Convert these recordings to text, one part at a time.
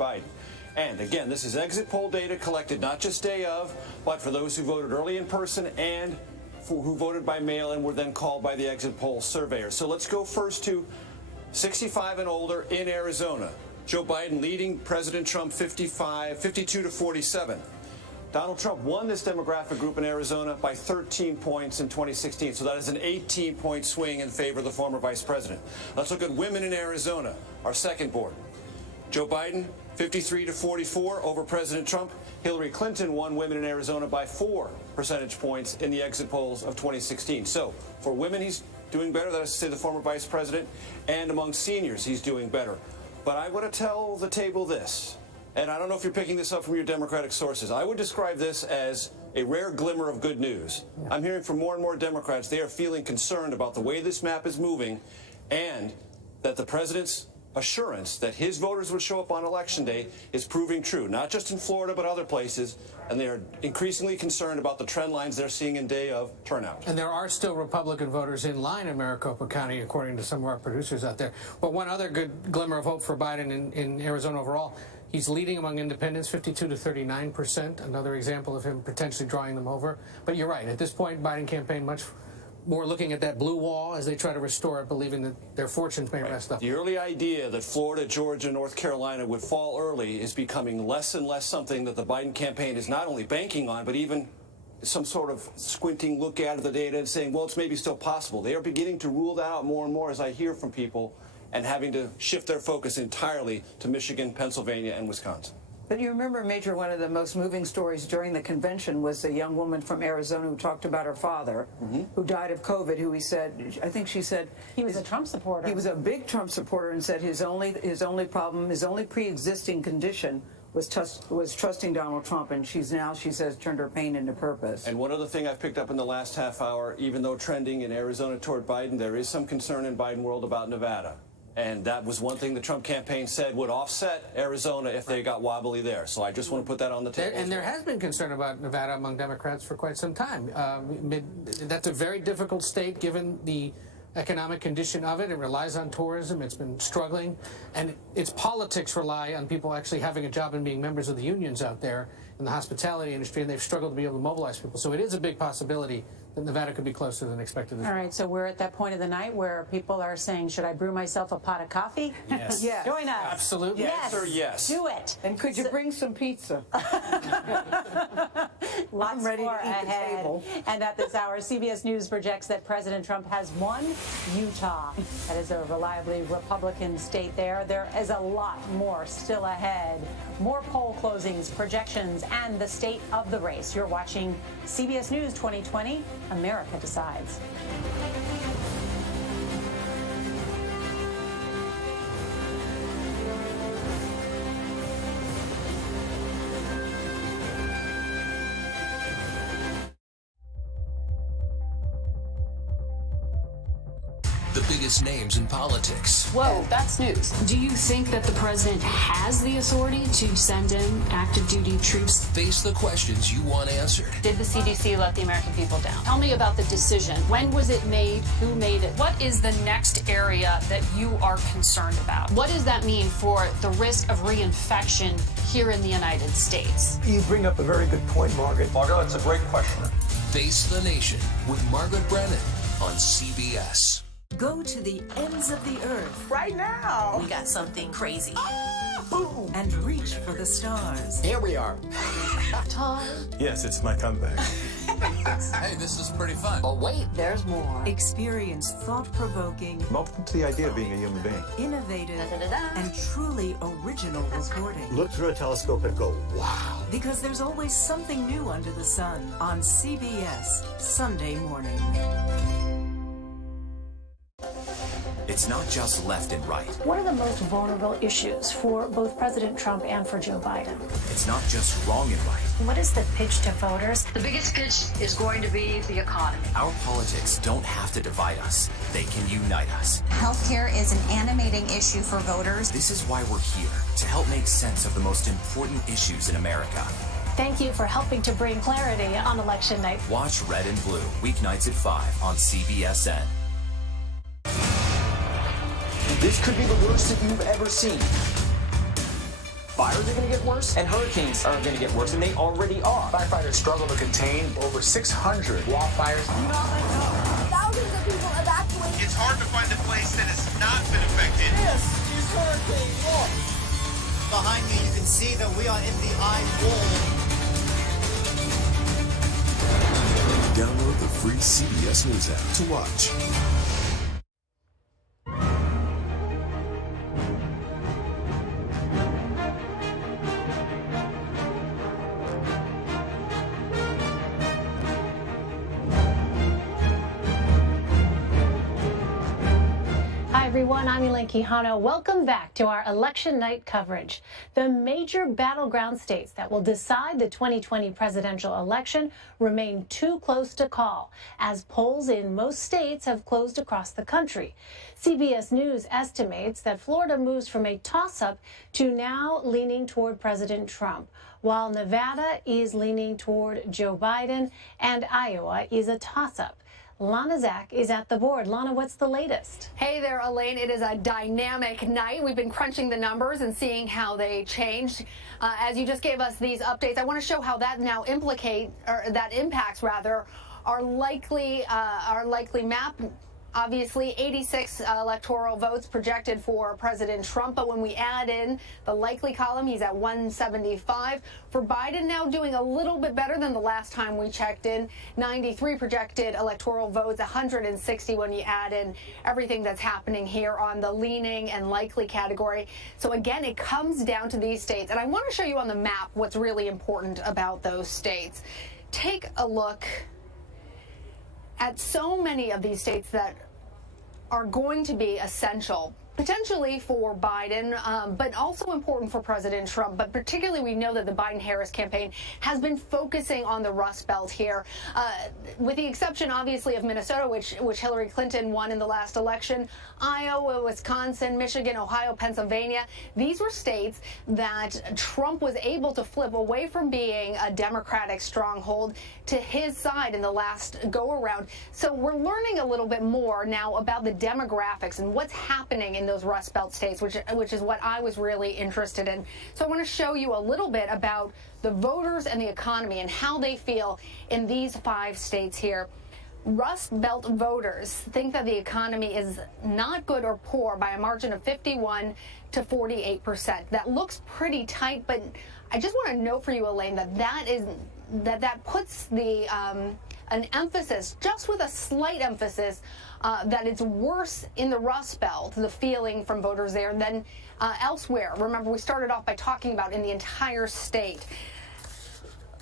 Biden. And again, this is exit poll data collected not just day of, but for those who voted early in person and who voted by mail and were then called by the exit poll surveyor. So let's go first to 65 and older in Arizona. Joe Biden leading President Trump 52 to 47. Donald Trump won this demographic group in Arizona by 13 points in 2016. So that is an 18-point swing in favor of the former vice president. Let's look at women in Arizona, our second board. Joe Biden, 53 to 44 over President Trump. Hillary Clinton won women in Arizona by 4 percentage points in the exit polls of 2016. So for women, he's doing better. That is to say, the former vice president. And among seniors, he's doing better. But I want to tell the table this, and I don't know if you're picking this up from your Democratic sources. I would describe this as a rare glimmer of good news. I'm hearing from more and more Democrats they are feeling concerned about the way this map is moving and that the president's assurance that his voters would show up on Election Day is proving true, not just in Florida but other places, and they are increasingly concerned about the trend lines they're seeing in day of turnout. And there are still Republican voters in line in Maricopa County, according to some of our producers out there. But one other good glimmer of hope for Biden in Arizona overall, he's leading among independents, 52 to 39%, another example of him potentially drawing them over. But you're right, at this point, Biden campaign much more looking at that blue wall as they try to restore it, believing that their fortunes may rest up. The early idea that Florida, Georgia, North Carolina would fall early is becoming less and less something that the Biden campaign is not only banking on, but even some sort of squinting look at the data and saying, well, it's maybe still possible. They are beginning to rule that out more and more as I hear from people and having to shift their focus entirely to Michigan, Pennsylvania, and Wisconsin. But you remember, Major, one of the most moving stories during the convention was a young woman from Arizona who talked about her father, who died of COVID, who he said, I think she said... He was a Trump supporter. He was a big Trump supporter and said his only problem, his only pre-existing condition was trusting Donald Trump, and she's now, she says, turned her pain into purpose. And one other thing I've picked up in the last half hour, even though trending in Arizona toward Biden, there is some concern in Biden world about Nevada. And that was one thing the Trump campaign said would offset Arizona if they got wobbly there. So I just want to put that on the table. And there has been concern about Nevada among Democrats for quite some time. That's a very difficult state given the economic condition of it. It relies on tourism. It's been struggling. And its politics rely on people actually having a job and being members of the unions out there in the hospitality industry, and they've struggled to be able to mobilize people. So it is a big possibility that Nevada could be closer than expected. All right, so we're at that point of the night where people are saying, should I brew myself a pot of coffee? Yes. Yes. Join us. Absolutely. Yes. Answer yes. Do it. And could you bring some pizza? Lots ready more to eat the ahead. table. And at this hour, CBS News projects that President Trump has won Utah. That is a reliably Republican state there. There is a lot more still ahead. More poll closings, projections, and the state of the race. You're watching CBS News 2020. America decides. The biggest names in politics. Whoa, that's news. Do you think that the president has the authority to send in active duty troops? Face the questions you want answered. Did the CDC let the American people down? Tell me about the decision. When was it made? Who made it? What is the next area that you are concerned about? What does that mean for the risk of reinfection here in the United States? You bring up a very good point, Margaret. Margaret, that's a great question. Face the Nation with Margaret Brennan on CBS. Go to the ends of the earth. Right now. We got something crazy. And reach for the stars. Here we are. Tom? Yes, it's my comeback. Hey, this is pretty fun. Oh, wait, there's more. Experience thought-provoking, Welcome to the idea of being a human being. innovative, and truly original reporting. Look through a telescope and go, wow. Because there's always something new under the sun on CBS Sunday morning. It's not just left and right. What are the most vulnerable issues for both President Trump and for Joe Biden? It's not just wrong and right. What is the pitch to voters? The biggest pitch is going to be the economy. Our politics don't have to divide us. They can unite us. Healthcare is an animating issue for voters. This is why we're here, to help make sense of the most important issues in America. Thank you for helping to bring clarity on election night. Watch Red and Blue, weeknights at 5 on CBSN. This could be the worst that you've ever seen. Fires are going to get worse, and hurricanes are going to get worse, and they already are. Firefighters struggle to contain over 600 wildfires. Thousands of people evacuated. It's hard to find a place that has not been affected. This is Hurricane Laura. Behind me, you can see that we are in the eye wall. Download the free CBS News app to watch. Hi everyone, I'm Elaine Quijano. Welcome back to our election night coverage. The major battleground states that will decide the 2020 presidential election remain too close to call, as polls in most states have closed across the country. CBS News estimates that Florida moves from a toss-up to now leaning toward President Trump, while Nevada is leaning toward Joe Biden and Iowa is a toss-up. Lana Zak is at the board. Lana, what's the latest? Hey there, Elaine. It is a dynamic night. We've been crunching the numbers and seeing how they changed. As you just gave us these updates, I want to show how that now impacts our likely map. Obviously, 86 electoral votes projected for President Trump, but when we add in the likely column, he's at 175. For Biden, now doing a little bit better than the last time we checked in. 93 projected electoral votes, 160 when you add in everything that's happening here on the leaning and likely category. So again, it comes down to these states. And I want to show you on the map what's really important about those states. Take a look at so many of these states that are going to be essential, potentially for Biden, but also important for President Trump. But particularly, we know that the Biden-Harris campaign has been focusing on the Rust Belt here, with the exception, obviously, of Minnesota, which Hillary Clinton won in the last election. Iowa, Wisconsin, Michigan, Ohio, Pennsylvania. These were states that Trump was able to flip away from being a Democratic stronghold to his side in the last go-around. So we're learning a little bit more now about the demographics and what's happening in those Rust Belt states, which is what I was really interested in. So I want to show you a little bit about the voters and the economy and how they feel in these 5 states here. Rust Belt voters think that the economy is not good or poor by a margin of 51 to 48%. That looks pretty tight, but I just want to note for you, Elaine, that puts an emphasis, just with a slight emphasis, that it's worse in the Rust Belt, the feeling from voters there, than elsewhere. Remember, we started off by talking about in the entire state.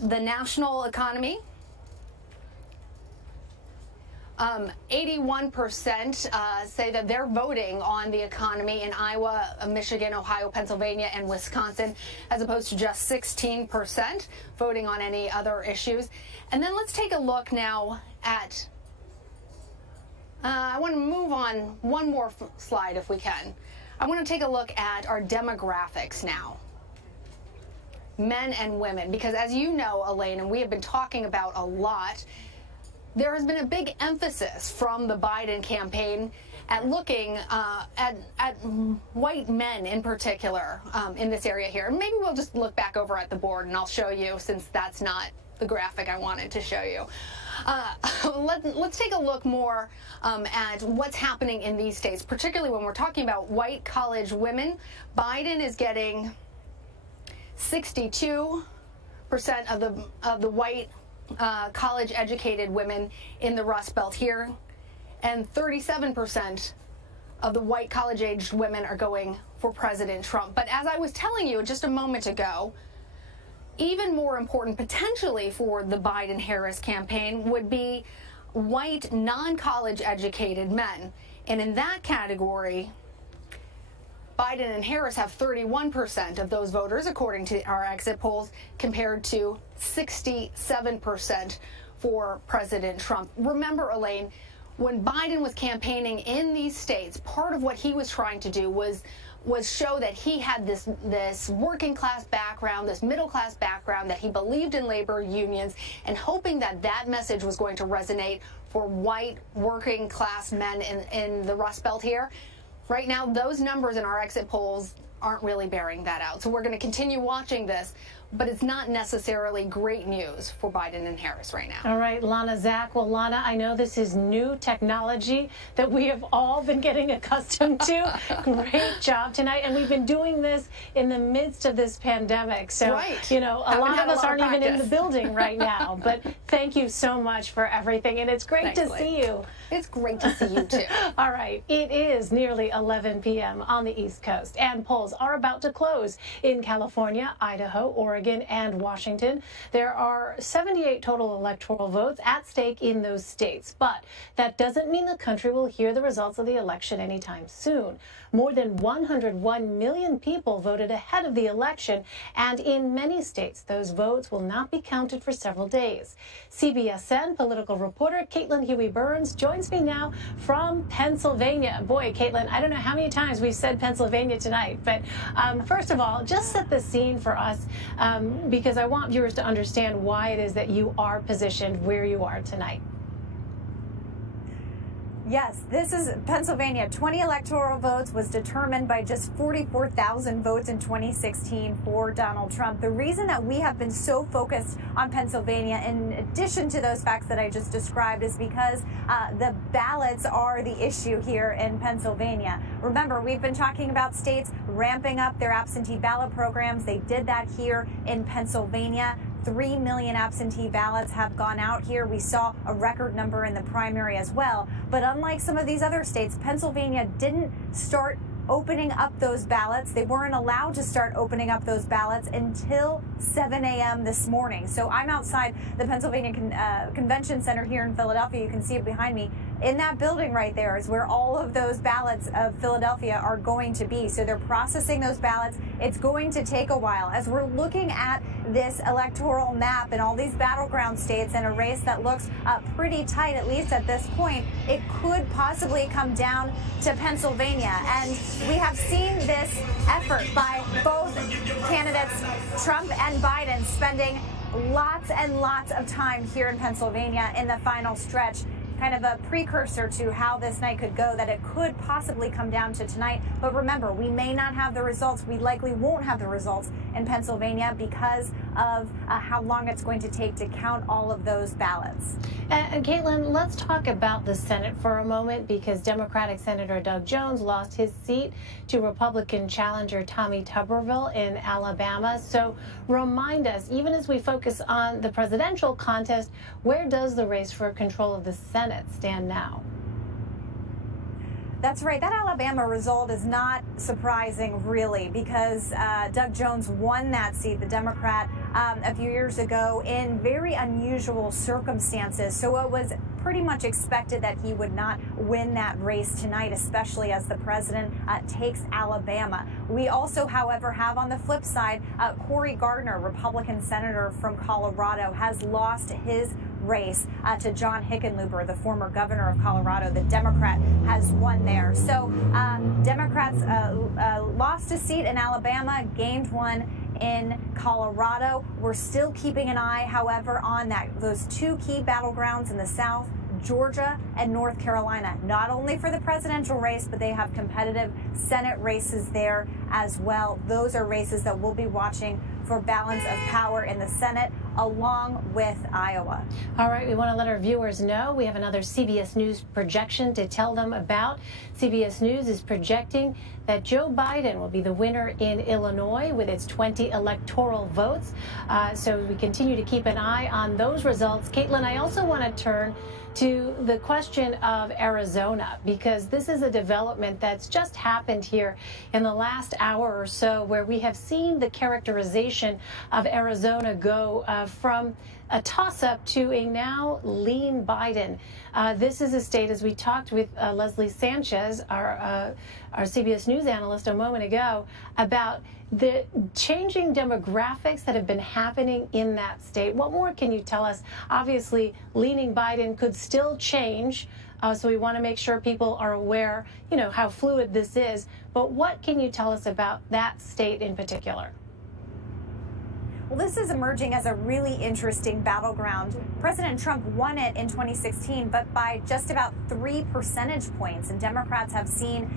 The national economy, 81% say that they're voting on the economy in Iowa, Michigan, Ohio, Pennsylvania, and Wisconsin, as opposed to just 16% voting on any other issues. And then let's take a look now at, I want to move on one more slide if we can. I want to take a look at our demographics now. Men and women, because as you know, Elaine, and we have been talking about a lot, there has been a big emphasis from the Biden campaign at looking at white men in particular in this area here. And maybe we'll just look back over at the board and I'll show you, since that's not the graphic I wanted to show you. Let's take a look more at what's happening in these states, particularly when we're talking about white college women. Biden is getting 62% of the white college-educated women in the Rust Belt here, and 37% of the white college-aged women are going for President Trump. But as I was telling you just a moment ago, even more important potentially for the Biden-Harris campaign would be white, non-college educated men. And in that category, Biden and Harris have 31% of those voters, according to our exit polls, compared to 67% for President Trump. Remember, Elaine, when Biden was campaigning in these states, part of what he was trying to do was show that he had this working class background, this middle class background, that he believed in labor unions, and hoping that that message was going to resonate for white working class men in the Rust Belt here. Right now, those numbers in our exit polls aren't really bearing that out. So we're going to continue watching this, but it's not necessarily great news for Biden and Harris right now. All right, Lana, Zach. Well, Lana, I know this is new technology that we have all been getting accustomed to. Great job tonight. And we've been doing this in the midst of this pandemic. So, right. you know, a lot of us aren't even in the practice. building right now. But thank you so much for everything. And it's great to see you. It's great to see you, too. All right. It is nearly 11 p.m. on the East Coast, and polls are about to close in California, Idaho, Oregon, and Washington. There are 78 total electoral votes at stake in those states, but that doesn't mean the country will hear the results of the election anytime soon. More than 101 million people voted ahead of the election, and in many states, those votes will not be counted for several days. CBSN political reporter Caitlin Huey-Burns joins me now from Pennsylvania. Boy, Caitlin, I don't know how many times we've said Pennsylvania tonight, but first of all, just set the scene for us, because I want viewers to understand why it is that you are positioned where you are tonight. Yes, this is Pennsylvania. 20 electoral votes was determined by just 44,000 votes in 2016 for Donald Trump. The reason that we have been so focused on Pennsylvania, in addition to those facts that I just described, is because the ballots are the issue here in Pennsylvania. Remember, we've been talking about states ramping up their absentee ballot programs. They did that here in Pennsylvania. 3 million absentee ballots have gone out here. We saw a record number in the primary as well. But unlike some of these other states, Pennsylvania didn't start opening up those ballots. They weren't allowed to start opening up those ballots until 7 a.m. this morning. So I'm outside the Pennsylvania Convention Center here in Philadelphia. You can see it behind me. In that building right there is where all of those ballots of Philadelphia are going to be. So they're processing those ballots. It's going to take a while. As we're looking at this electoral map and all these battleground states and a race that looks pretty tight, at least at this point, it could possibly come down to Pennsylvania. And we have seen this effort by both candidates, Trump and Biden, spending lots and lots of time here in Pennsylvania in the final stretch. Kind of a precursor to how this night could go, that it could possibly come down to tonight. But remember, we may not have the results. We likely won't have the results in Pennsylvania because of how long it's going to take to count all of those ballots. And Caitlin, let's talk about the Senate for a moment, because Democratic Senator Doug Jones lost his seat to Republican challenger Tommy Tuberville in Alabama. So remind us, even as we focus on the presidential contest, where does the race for control of the Senate stand now? That's right. That Alabama result is not surprising, really, because Doug Jones won that seat, the Democrat, a few years ago in very unusual circumstances. So it was pretty much expected that he would not win that race tonight, especially as the president takes Alabama. We also, however, have on the flip side, Cory Gardner, Republican senator from Colorado, has lost his race to John Hickenlooper, the former governor of Colorado. The Democrat has won there. So Democrats lost a seat in Alabama, gained one in Colorado. We're still keeping an eye, however, on those two key battlegrounds in the South, Georgia and North Carolina, not only for the presidential race, but they have competitive Senate races there as well. Those are races that we'll be watching for balance of power in the Senate, along with Iowa. All right, we want to let our viewers know we have another CBS News projection to tell them about. CBS News is projecting that Joe Biden will be the winner in Illinois with its 20 electoral votes. So we continue to keep an eye on those results. Caitlin, I also want to turn to the question of Arizona, because this is a development that's just happened here in the last hour or so, where we have seen the characterization of Arizona go from a toss-up to a now lean Biden. This is a state, as we talked with Leslie Sanchez, our CBS News analyst, a moment ago, about the changing demographics that have been happening in that state. What more can you tell us? Obviously, leaning Biden could still change, so we want to make sure people are aware, you know, how fluid this is. But what can you tell us about that state in particular? Well, this is emerging as a really interesting battleground. President Trump won it in 2016, but by just about 3 percentage points. And Democrats have seen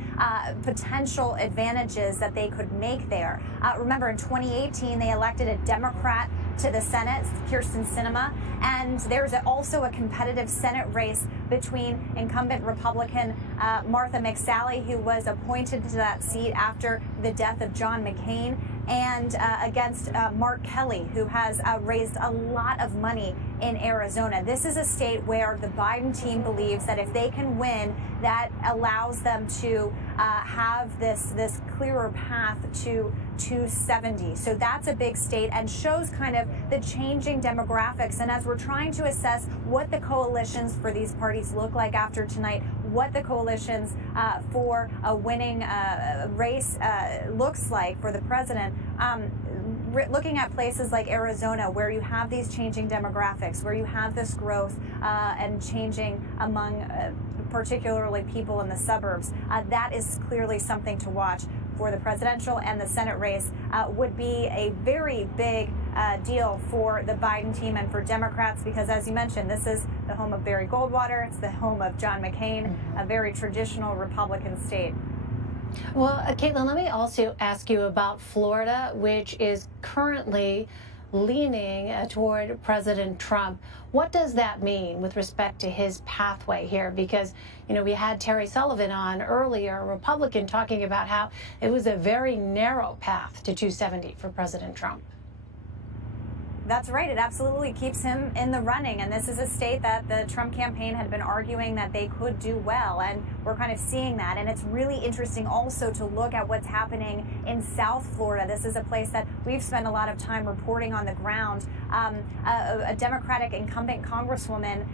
potential advantages that they could make there. Remember, in 2018, they elected a Democrat to the Senate, Kyrsten Sinema, and there's also a competitive Senate race between incumbent Republican Martha McSally, who was appointed to that seat after the death of John McCain, and against Mark Kelly, who has raised a lot of money in Arizona. This is a state where the Biden team believes that if they can win, that allows them to have this clearer path to 270. So that's a big state and shows kind of the changing demographics. And as we're trying to assess what the coalitions for these parties look like after tonight, what the coalitions for a winning race looks like for the president, looking at places like Arizona, where you have these changing demographics, where you have this growth and changing among particularly people in the suburbs, that is clearly something to watch for the presidential and the Senate race. Would be a very big deal for the Biden team and for Democrats, because as you mentioned, this is the home of Barry Goldwater. It's the home of John McCain, a very traditional Republican state. Well, Caitlin, let me also ask you about Florida, which is currently leaning toward President Trump. What does that mean with respect to his pathway here? Because, you know, we had Terry Sullivan on earlier, a Republican, talking about how it was a very narrow path to 270 for President Trump. That's right. It absolutely keeps him in the running. And this is a state that the Trump campaign had been arguing that they could do well. And we're kind of seeing that. And it's really interesting also to look at what's happening in South Florida. This is a place that we've spent a lot of time reporting on the ground. A Democratic incumbent congresswoman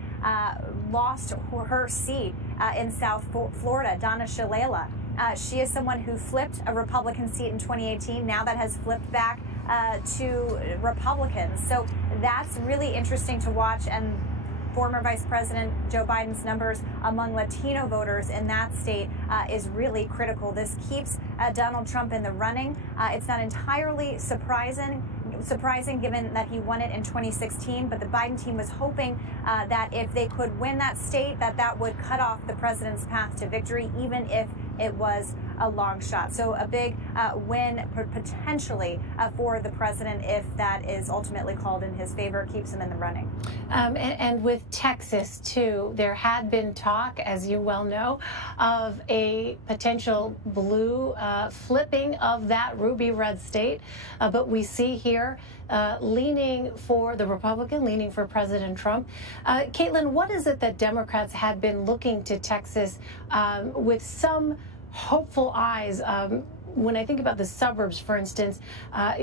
lost her seat in South Florida, Donna Shalala. She is someone who flipped a Republican seat in 2018. Now that has flipped back to Republicans. So that's really interesting to watch. And former Vice President Joe Biden's numbers among Latino voters in that state is really critical. This keeps Donald Trump in the running. It's not entirely surprising given that he won it in 2016, but the Biden team was hoping that if they could win that state, that would cut off the president's path to victory, even if it was a long shot. So a big win potentially for the president if that is ultimately called in his favor, keeps him in the running. And with Texas, too, there had been talk, as you well know, of a potential blue flipping of that ruby red state. But we see here leaning for the Republican, leaning for President Trump. Caitlin, what is it that Democrats had been looking to Texas with some hopeful eyes? When I think about the suburbs, for instance,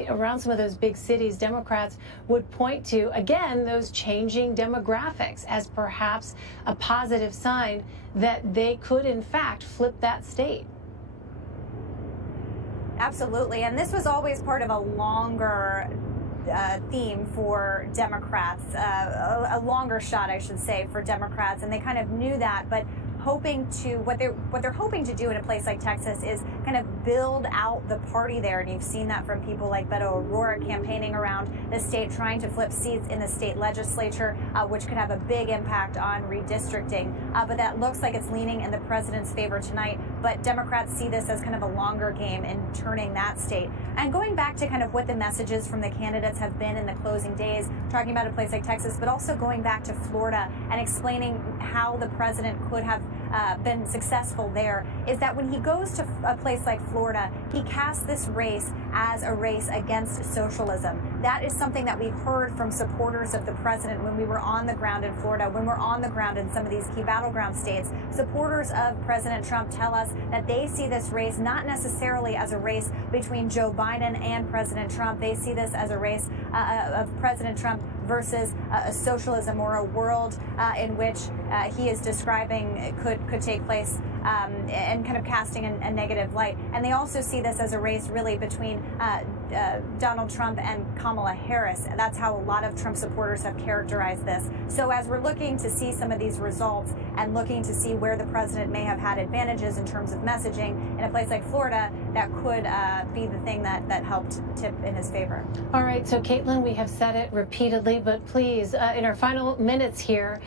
around some of those big cities, Democrats would point to, again, those changing demographics as perhaps a positive sign that they could, in fact, flip that state. Absolutely. And this was always part of a longer theme for Democrats, a longer shot, I should say, for Democrats. And they kind of knew that, but hoping to what they're hoping to do in a place like Texas is kind of build out the party there. And you've seen that from people like Beto O'Rourke campaigning around the state, trying to flip seats in the state legislature, which could have a big impact on redistricting. But that looks like it's leaning in the president's favor tonight. But Democrats see this as kind of a longer game in turning that state. And going back to kind of what the messages from the candidates have been in the closing days, talking about a place like Texas, but also going back to Florida and explaining how the president could have been successful there, is that when he goes to a place like Florida, he casts this race as a race against socialism. That is something that we heard from supporters of the president when we were on the ground in Florida, when we're on the ground in some of these key battleground states. Supporters of President Trump tell us that they see this race not necessarily as a race between Joe Biden and President Trump. They see this as a race of President Trump versus a socialism, or a world in which he is describing could take place, and kind of casting a negative light. And they also see this as a race really between Donald Trump and Kamala Harris. That's how a lot of Trump supporters have characterized this. So as we're looking to see some of these results and looking to see where the president may have had advantages in terms of messaging in a place like Florida, that could be the thing that helped tip in his favor. All right, so Caitlin, we have said it repeatedly, but please, in our final minutes here,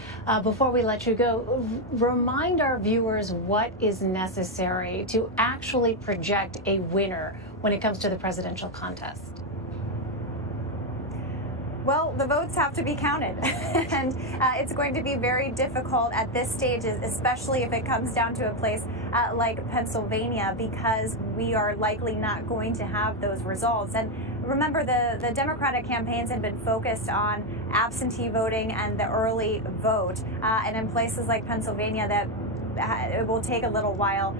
before we let you go, remind our viewers what is necessary to actually project a winner when it comes to the presidential contest. Well, the votes have to be counted, and it's going to be very difficult at this stage, especially if it comes down to a place like Pennsylvania, because we are likely not going to have those results. And remember, the Democratic campaigns have been focused on absentee voting and the early vote, and in places like Pennsylvania, that it will take a little while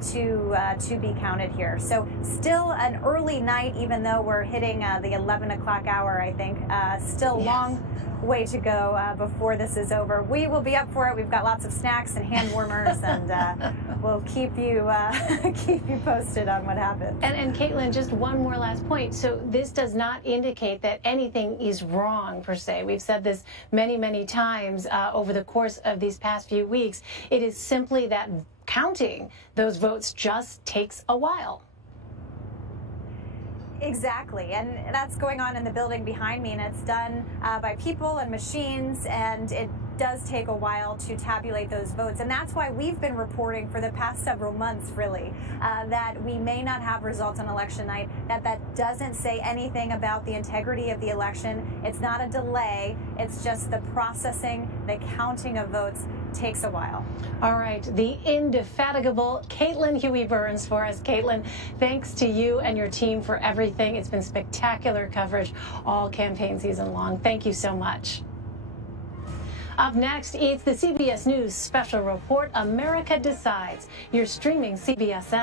to be counted here. So still an early night, even though we're hitting the 11 o'clock hour, I think. Still Yes. long way to go before this is over. We will be up for it. We've got lots of snacks and hand warmers, and we'll keep you keep you posted on what happens. And Caitlin, just one more last point. So this does not indicate that anything is wrong, per se. We've said this many, many times over the course of these past few weeks. It is simply that counting those votes just takes a while. Exactly, and that's going on in the building behind me, and it's done by people and machines, and it does take a while to tabulate those votes. And that's why we've been reporting for the past several months, really, that we may not have results on election night, that doesn't say anything about the integrity of the election. It's not a delay, it's just the processing, the counting of votes takes a while. All right, the indefatigable Caitlin Huey Burns for us. Caitlin, thanks to you and your team for everything. It's been spectacular coverage all campaign season long. Thank you so much. Up next, it's the CBS News Special Report, America Decides. You're streaming CBSN.